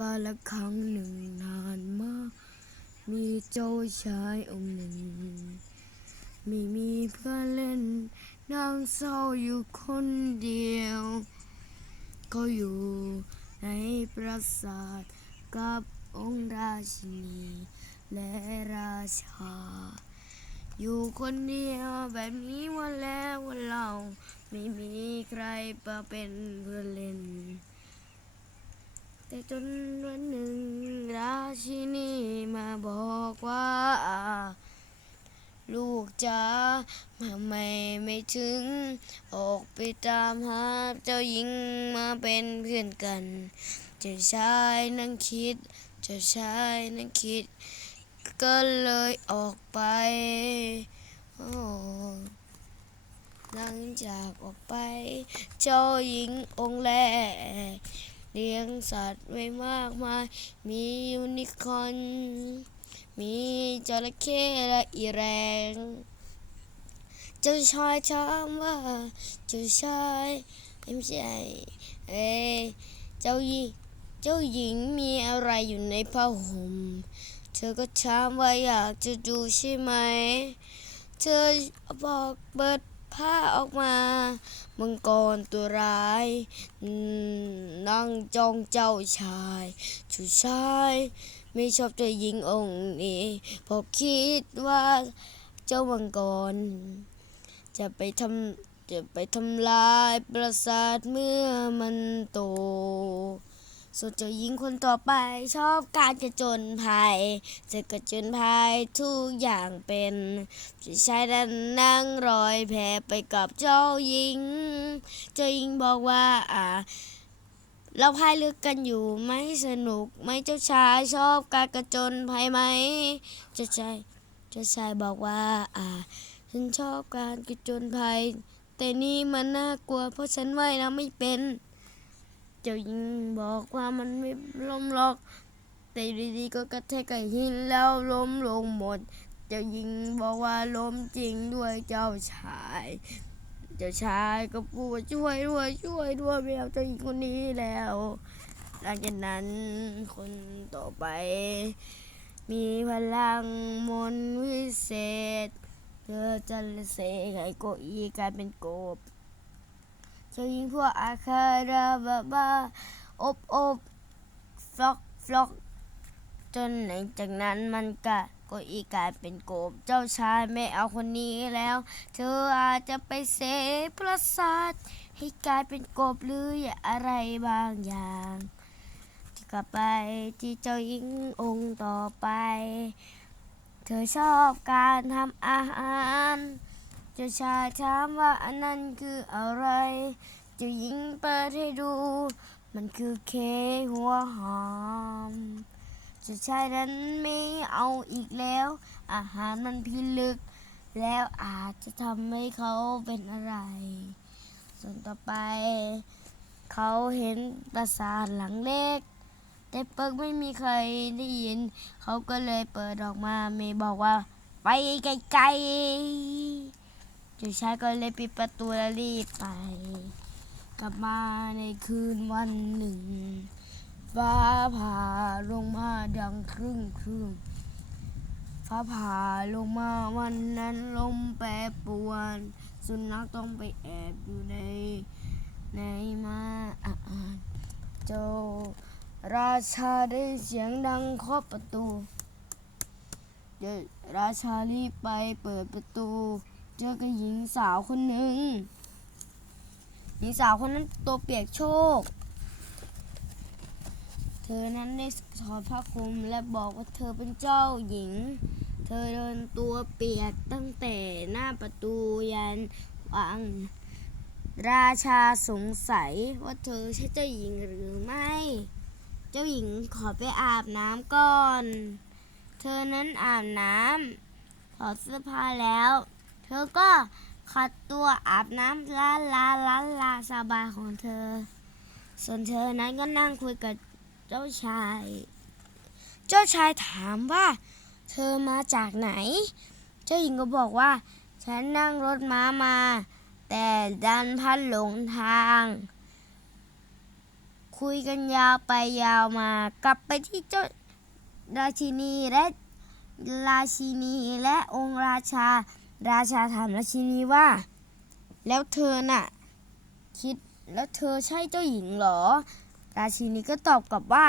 กาละครั้งหนึ่งนานมาก มีเจ้าชายองค์หนึ่งไม่มีเพื่อนเล่นนั่งเศร้าอยู่คนเดียว เขาอยู่ในปราสาทกับองค์ราชินีและราชา อยู่คนเดียวแบบนี้วันแล้ววันเล่าไม่มีใครมาเป็นเพื่อนเล่น แต่จนวันหนึ่งราชินีมาบอกว่า ลูกจ๋าทำไมไม่ถึง ออกไปตามหาเจ้าหญิงมาเป็นเพื่อนกัน เจ้าชายนั่งคิด เจ้าชายนั่งคิด ก็เลยออกไปโอ้หลังจากออกไป เจ้าหญิงองค์แรก เลี้ยงสัตว์ไว้มากมาย มียูนิคอร์นมีจระเข้และอีแรงเจ้าชายถามว่าเจ้าชายไม่ใช่เอ้เจ้าหญิงเจ้าหญิงมีอะไรอยู่ในผ้าห่มเธอก็ถามว่าอยากจะดูใช่ไหม เธอบอกเปิด ผ้าออกมามังกรตัวร้ายนั่งจ้องเจ้าชายเจ้าชายไม่ชอบเจ้าหญิงองค์นี้พราะคิดว่าเจ้ามังกร จะไปทำจะไปทำลายปราสาทเมื่อมันโต ส่วนเจ้าหญิงคนต่อไปชอบการกระจนภัยจะกระจนภัยทุกอย่างเป็นผู้ชายนั้นนั่งรอยแพไปกับเจ้าหญิง เจ้าหญิงบอกว่าอ่าเราพายเรือกันอยู่ไหมสนุกไหมเจ้าชายชอบการกระจนภัยไหมเจ้าชายเจ้าชายบอกว่า อ่า ฉันชอบการกระจนภัย แต่นี่มันน่ากลัวเพราะฉันว่ายน้ำไม่เป็น จ้าหญิงบอกว่ามันไม่ล้มหรอก แต่ดีๆก็กระแทกกับหินแล้วล้มลงหมด เจ้าหญิงบอกว่าล้มจริงด้วยเจ้าชาย เจ้าชายก็พูดว่าช่วยด้วยช่วยด้วยไม่เอาเจ้าหญิงคนนี้แล้ว หลังจากนั้นคนต่อไป มีพลังมนต์วิเศษเธอจะเสกให้โกอีกลายเป็นโกบ จ้าหญิงพวกอาคาราบาบาอบอบฟล็อกฟล็อกจนหลังจากนั้นมันก็โกอีกลายเป็นโกบเจ้าชายไม่เอาคนนี้แล้ว เธออาจจะไปเสกปราสาทให้กลายเป็นกบหรืออะไรบางอย่างกลับไปที่เจ้าหญิงองค์ต่อไป เธอชอบการทำอาหาร เจ้าชายถามว่าอันนั้นคืออะไร เจ้าหญิงเปิดให้ดู มันคือเค้กหัวหอมเจ้าชายนั้นไม่เอาอีกแล้ว อาหารมันพิลึก แล้วอาจจะทำให้เขาเป็นอะไร ส่วนต่อไป เขาเห็นปราสาทหลังเล็กแต่เปิกไม่มีใครได้ยิน เขาก็เลยเปิดออกมาเมย์บอกว่า ไปไกลๆ จ้าชายก็เลยปิดประตูแล้วรีบไป กลับมาในคืนวันหนึ่ง ฟ้าผ่าลงมาดังครึ่งครึ่งฟ้าผ่าลงมาวันนั้นลมแปรปรวน สุนัขต้องไปแอบอยู่ในในมาอาเจ้าราชาได้เสียงดังเคาะประตูเดราชารีบไปเปิดประตู เจอกับหญิงสาวคนหนึ่งหญิงสาวคนนั้นตัวเปียกโชก เธอนั้นได้ถอดผ้าคลุมและบอกว่าเธอเป็นเจ้าหญิง เธอเดินตัวเปียกตั้งแต่หน้าประตูยันวัง ราชาสงสัยว่าเธอใช่เจ้าหญิงหรือไม่ เจ้าหญิงขอไปอาบน้ำก่อน เธอนั้นอาบน้ำถอดเสื้อผ้าแล้ว เธอก็ขัดตัวอาบน้ำลาลาลาลาสบายของเธอ ส่วนเธอนั้นก็นั่งคุยกับเจ้าชาย เจ้าชายถามว่า เธอมาจากไหน เจ้าหญิงก็บอกว่า ฉันนั่งรถม้ามา แต่ดันพลัดหลงทางคคุยกันยาวไปยาวมากลับไปที่เจ้าราชินีและราชินีและองค์ราชา ราชาถามราชินีว่า แล้วเธอน่ะ คิดแล้วเธอใช่เจ้าหญิงเหรอ ราชินีก็ตอบกลับว่า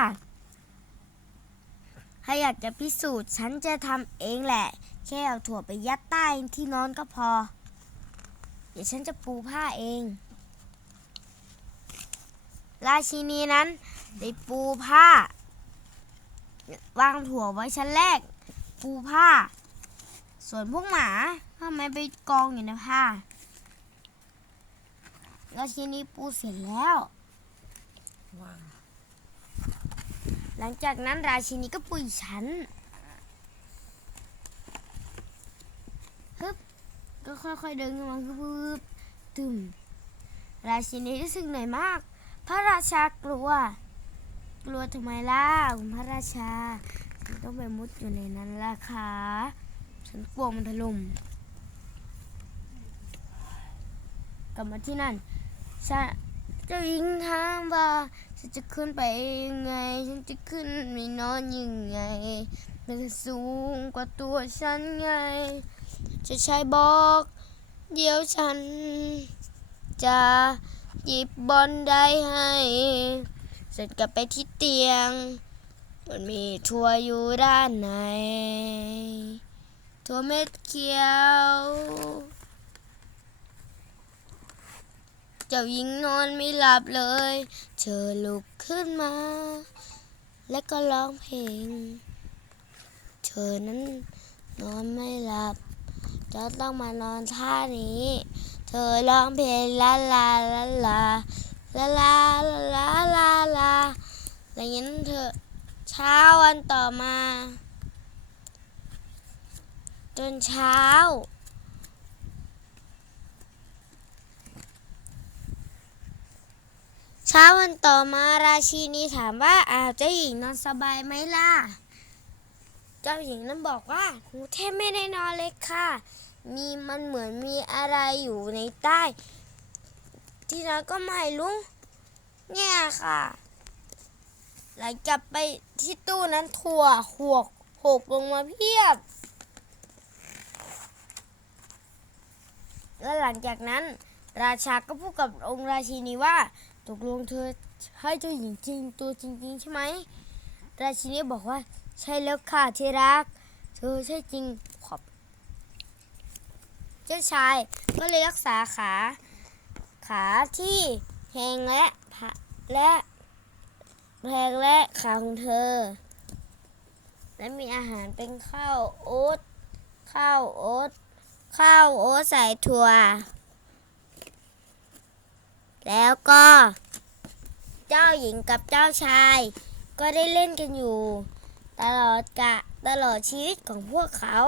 ถ้าอยากจะพิสูจน์ฉันจะทำเองแหละ แค่เอาถั่วไปยัดใต้ที่นอนก็พอ เดี๋ยวฉันจะปูผ้าเอง ราชินีนั้นได้ปูผ้า วางถั่วไว้ชั้นแรก ปูผ้า ส่วนพวกหมา ทำไมไปกองอยู่ในผ้าราชินีปูเสร็จแล้วว่างหลังจากนั้นราชินีก็ปุยฉันฮึบก็ค่อยๆเดินขึ้นมาฮึบตึมราชินีรู้สึกเหนื่อยมาก พระราชากลัว กลัวทำไมล่ะคุณพระราชาฉันต้องไปมุดอยู่ในนั้นล่ะคะฉันกลัวมันถล่ม กลับมาที่นั่นฉันเจ้าหญิงถามว่าฉันจะขึ้นไปยังไง ฉันจะขึ้นไม่นอนยังไง มันสูงกว่าตัวฉันไง จะใช้บอก เดี๋ยวฉัน จะหยิบบอลได้ให้เสร็จกลับไปที่เตียง มันมีถั่วอยู่ด้านในถั่วเม็ดเขียว เจ้าหญิงนอนไม่หลับเลย เธอลุกขึ้นมา และก็ร้องเพลง เธอนั้นนอนไม่หลับจะต้องมานอนท่านี้ เธอร้องเพลงลาลาลาลาลาลาลาลาลาอะไรอย่างนั้นเธอเช้าวันต่อมา จนเช้า เช้าวันต่อมาราชินีถามว่าอ้าวเจ้าหญิงนอนสบายไหมล่ะ เจ้าหญิงนั้นบอกว่าหนูแทบไม่ได้นอนเลยค่ะ มีมันเหมือนมีอะไรอยู่ในใต้ ที่นอนก็ไม่รู้เนี่ยค่ะ หลังจากไปที่ตู้นั้นถั่วหวกหกลงมาเพียบ แล้วหลังจากนั้น ราชาก็พูดกับองค์ราชินีว่า ตกลงเธอให้เจ้าหญิงจริงตัวจริงๆใช่ไหม ราชินีบอกว่า ใช่แล้วค่ะที่รัก เธอใช่จริงขอบเจ้าชายก็เลยรักษาขา ขาที่แหงและและแพงและขาของเธอ และมีอาหารเป็นข้าวโอ๊ตข้าวโอ๊ตข้าวโอ๊ตใส่ถั่ว แล้วก็ เจ้าหญิงกับเจ้าชาย ก็ได้เล่นกันอยู่ ตลอดกะตลอดชีวิตของพวกเขา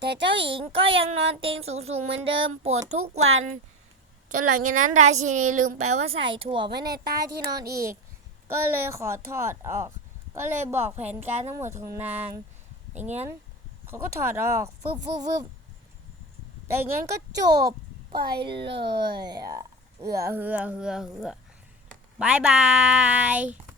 แต่เจ้าหญิงก็ยังนอนเตียงสูงๆเหมือนเดิมปวดทุกวัน จนหลังจากนั้นราชินีลืมไปว่าใส่ถั่วไว้ในใต้ที่นอนอีก ก็เลยขอถอดออก ก็เลยบอกแผนการทั้งหมดของนาง อย่างงั้นเขาก็ถอดออกฟึบฟึบฟึบแต่อย่างงั้นก็จบไปเลยอะ 呵呵呵呵拜拜。